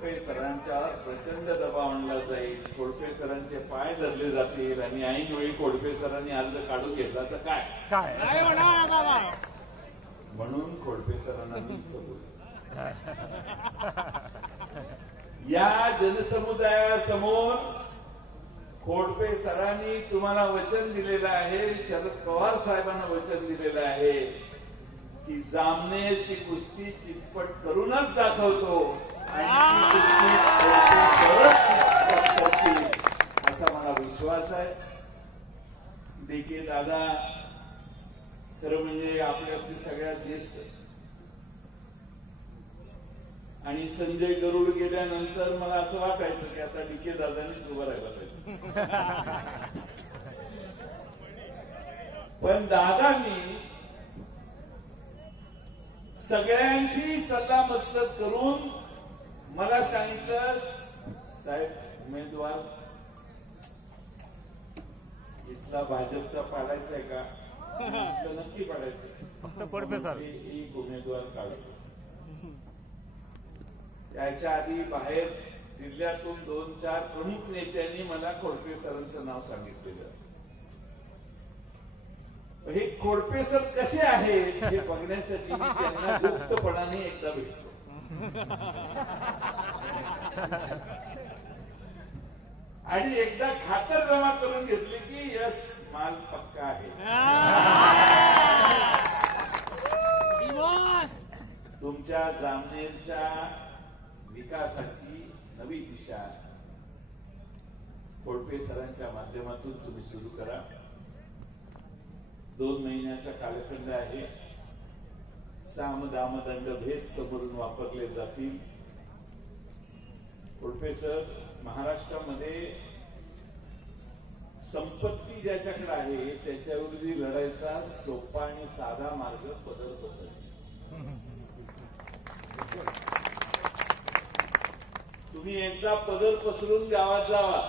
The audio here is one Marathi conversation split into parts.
खोडके सरांच्यावर प्रचंड दबाव आणला जाईल, खोडके सरांचे पाय धरले जातील आणि ऐन वेळी खोडके सरांनी अर्ज काढून घेतला तर काय काय होणार. म्हणून खोडके सरांना मी या जनसमुदायासमोर खोडके सरांनी तुम्हाला वचन दिलेलं आहे, शरद पवार साहेबांना वचन दिलेलं आहे की जामनेरची कुस्ती चितपट करूनच दाखवतो आणि असा मला विश्वास आहे. डीके दादा खरं म्हणजे आपली सगळ्यात ज्येष्ठ आणि संजय गरुड गेल्यानंतर मला असं वाटायचं की आता डीके दादांनीच उभं राहायला पाहिजे. पण दादांनी सगळ्यांची सल्लामसलत करून मला सांगितलं, साहेब उमेदवार इथला भाजपचा पाडायचा आहे का? नक्की पाडायचं, एक उमेदवार काढतो. याच्या आधी बाहेर जिल्ह्यातून 2-4 प्रमुख नेत्यांनी मला खोडके सरांचं नाव सांगितलेलं. हे खोडके सर कसे आहेत हे बघण्यासाठी मी त्यांना गुप्तपणाने एकदा भेटलो. आणि एकदा खातर जमा करून घेतली की यस माल पक्का आहे. तुमच्या जामनेरच्या विकासाची नवी दिशा खोडके सरांच्या माध्यमातून तुम्ही सुरू करा. 2 महिन्याचा कालखंड आहे. साम दाम दंड भेद समोरून वापरले जातील. खोडके सर, महाराष्ट्रामध्ये संपत्ती ज्याच्याकडे आहे त्याच्याविरुद्ध लढायचा सोपा आणि साधा मार्ग पदर पसरणे. तुम्ही एकदा पदर पसरून गावात जावा.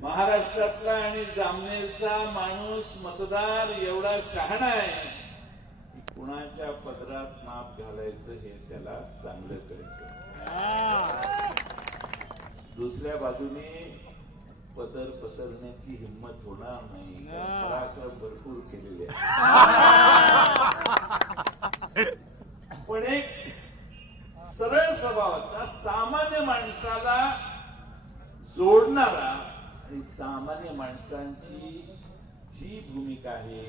महाराष्ट्रातला आणि जामनेरचा माणूस मतदार एवढा शहाणा आहे की कुणाच्या पदरात माप घालायचं हे त्याला चांगलं कळतं. दुसऱ्या बाजूने पदर पसरण्याची हिंमत होणार नाही, पराक्रम भरपूर केलेले आहे. पण एक सरळ स्वभावाचा सामान्य माणसाला जोडणारा आणि सामान्य माणसांची जी भूमिका आहे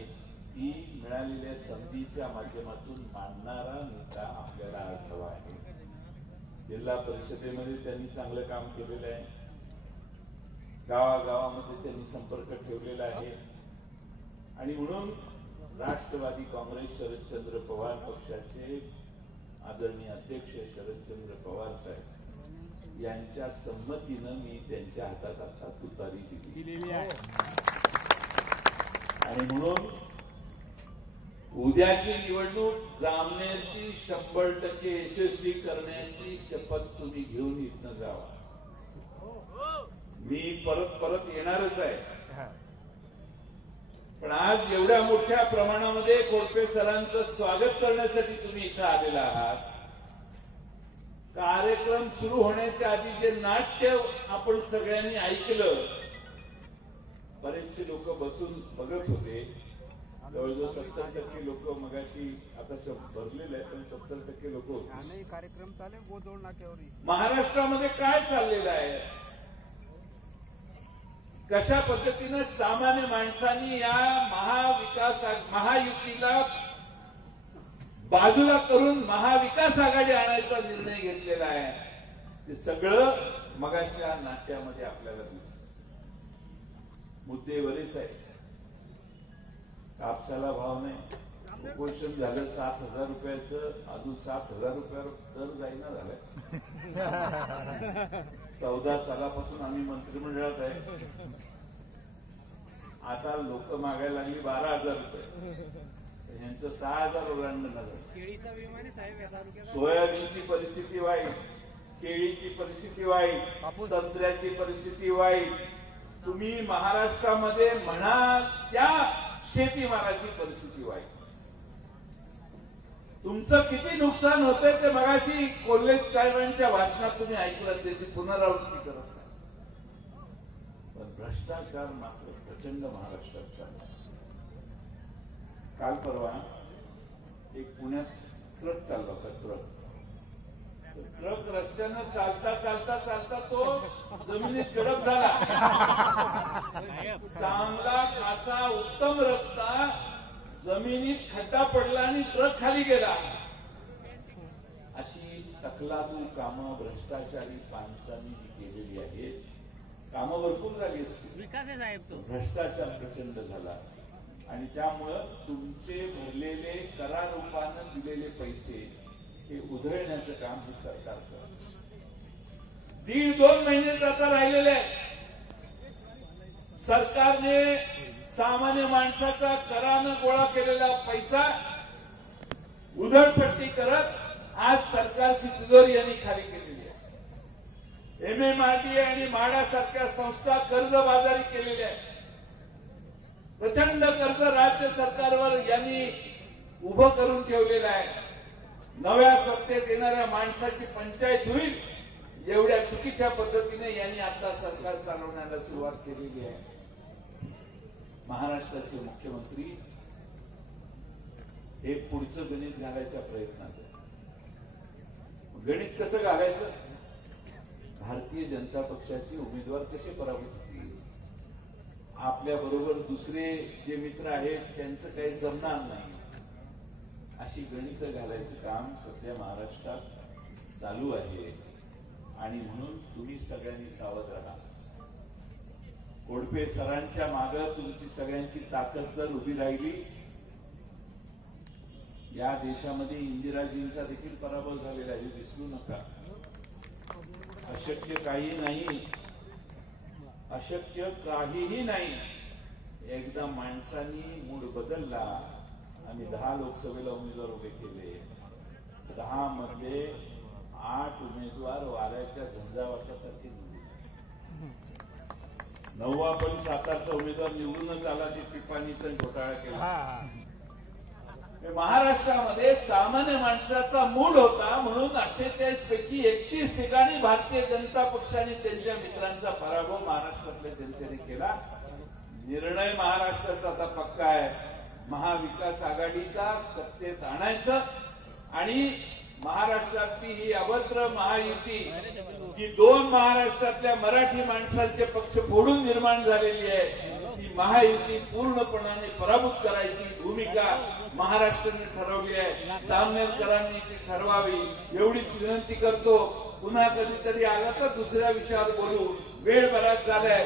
ती मिळालेल्या संधीच्या माध्यमातून मांडणारा नेता आपल्याला आज हवा आहे. जिल्हा परिषदेमध्ये त्यांनी चांगलं काम केलेलं आहे. गावागावामध्ये त्यांनी संपर्क ठेवलेला आहे. आणि म्हणून राष्ट्रवादी काँग्रेस शरदचंद्र पवार पक्षाचे आदरणीय अध्यक्ष शरदचंद्र पवार साहेब यांच्या संमतीनं मी त्यांच्या हातात आता तुतारी दिलेली आहे. आणि म्हणून उद्याची निवडणूक जामनेरची 100% यशस्वी करण्याची शपथ तुम्ही घेऊन इथनं जावा. मी परत येणारच आहे. पण आज एवढ्या मोठ्या प्रमाणामध्ये खोडके सरांचं स्वागत करण्यासाठी तुम्ही इथं आलेला आहात. कार्यक्रम सुरू होण्याच्या आधी जे नाट्य आपण सगळ्यांनी ऐकलं, बरेचसे लोक बसून बघत होते. जवळजवळ 70% लोक मगाशी आता भरलेले आहेत, पण 70% लोक होते. कार्यक्रम चालेल गोदोळ नाक्यावर. महाराष्ट्रामध्ये काय चाललेलं आहे, कशा पद्धतीने सामान्य माणसांनी या महायुतीला बाजूला करून महाविकास आघाडी आणायचा निर्णय घेतलेला आहे, ते सगळं मगाशा नाट्यामध्ये आपल्याला दिसतं. मुद्दे बरेच आहेत. कापसाला भाव नाही, उपोषण झालं 7,000 रुपयाचं, अजून 7,000 रुपयावर दर जाईना झालाय. 14 सालापासून आम्ही मंत्रिमंडळात आहे. आता लोक मागायला लागली 12,000 रुपये, यांचं 6,000 ओलांडलं झालं. सोयाबीनची परिस्थिती वाईट, केळीची परिस्थिती वाईट, संत्र्याची परिस्थिती वाईट. तुम्ही महाराष्ट्रामध्ये म्हणा त्या शेतीमालाची परिस्थिती वाईट. तुमचं किती नुकसान होतंय ते मगाशी कोल्हे साहेबांच्या भाषणात तुम्ही ऐकलं, त्याची पुनरावृत्ती करत नाही. पण भ्रष्टाचार मात्र प्रचंड महाराष्ट्रात चालला. काल परवा एक पुण्यात ट्रक चालला होता. ट्रक रस्त्यानं चालता चालता चालता तो जमिनीत गडप झाला. चांगला खासा उत्तम रस्ता जमिनीत खड्डा पडला आणि ट्रक खाली गेला. अशी तकलादू कामं भ्रष्टाचारी माणसांनी केलेली आहेत. कामं भरपूर झाली असतील, विकास आहे साहेब तो. भ्रष्टाचार प्रचंड झाला आणि त्यामुळं तुमचे भरलेले करारूपानं दिलेले पैसे हे उधळण्याचं काम हे सरकार करत. 1.5-2 महिने आता राहिलेले आहेत. सरकारने सामान्य माणसाचा करानं गोळा केलेला पैसा उधळपट्टी करत आज सरकारची तिजोरी यांनी खाली केलेली आहे. MMRDA आणि म्हाडा सारख्या संस्था कर्जबाजारी केलेल्या आहेत. प्रचंड कर्ज राज्य सरकारवर यांनी उभं करून ठेवलेलं आहे. नव्या सत्तेत येणाऱ्या माणसाची पंचायत होईल एवढ्या चुकीच्या पद्धतीने यांनी आता सरकार चालवण्याला सुरुवात केलेली आहे. महाराष्ट्राचे मुख्यमंत्री हे पुढचं गणित घालायच्या प्रयत्नात आहेत. गणित कसं घालायचं? भारतीय जनता पक्षाचे उमेदवार कसे पराभूत होतील, आपल्या बरोबर दुसरे जे मित्र आहेत त्यांचं काही जमणार नाही, अशी गणित घालायचं काम सध्या महाराष्ट्रात चालू आहे. आणि म्हणून तुम्ही सगळ्यांनी सावध राहा. कोडपे सरांच्या मागे तुमची सगळ्यांची ताकद जर उभी राहिली, या देशामध्ये इंदिराजींचा देखील पराभव झालेला आहे, विसरू नका. अशक्य काही नाही, अशक्य काहीही नाही. एकदा माणसांनी मूड बदलला. आम्ही 10 लोकसभेला उमेदवार उभे केले. 10 मध्ये 8 उमेदवार वाऱ्याच्या झंझावातासारखे निवडले. 9वा पण सातारचा उमेदवार निवडूनच आला. ते पिपाणी तर घोटाळा केला. महाराष्ट्रामध्ये सामान्य माणसाचा मूड होता म्हणून 48 पैकी 31 ठिकाणी भारतीय जनता पक्षाने त्यांच्या मित्रांचा पराभव महाराष्ट्रातल्या जनतेने केला. निर्णय महाराष्ट्राचा आता पक्का आहे. महाविकास आघाडीला सत्तेत आणायचं आणि महाराष्ट्रातली ही अभद्र महायुती जी 2 महाराष्ट्रातल्या मराठी माणसांचे पक्ष फोडून निर्माण झालेली आहे, ती महायुती पूर्णपणाने पराभूत करायची भूमिका महाराष्ट्राने ठरवली आहे. जामनेरकरांनी ती ठरवावी एवढीच विनंती करतो. पुन्हा कधीतरी आला तर दुसऱ्या विषयावर बोलू. वेळ बराच झालाय.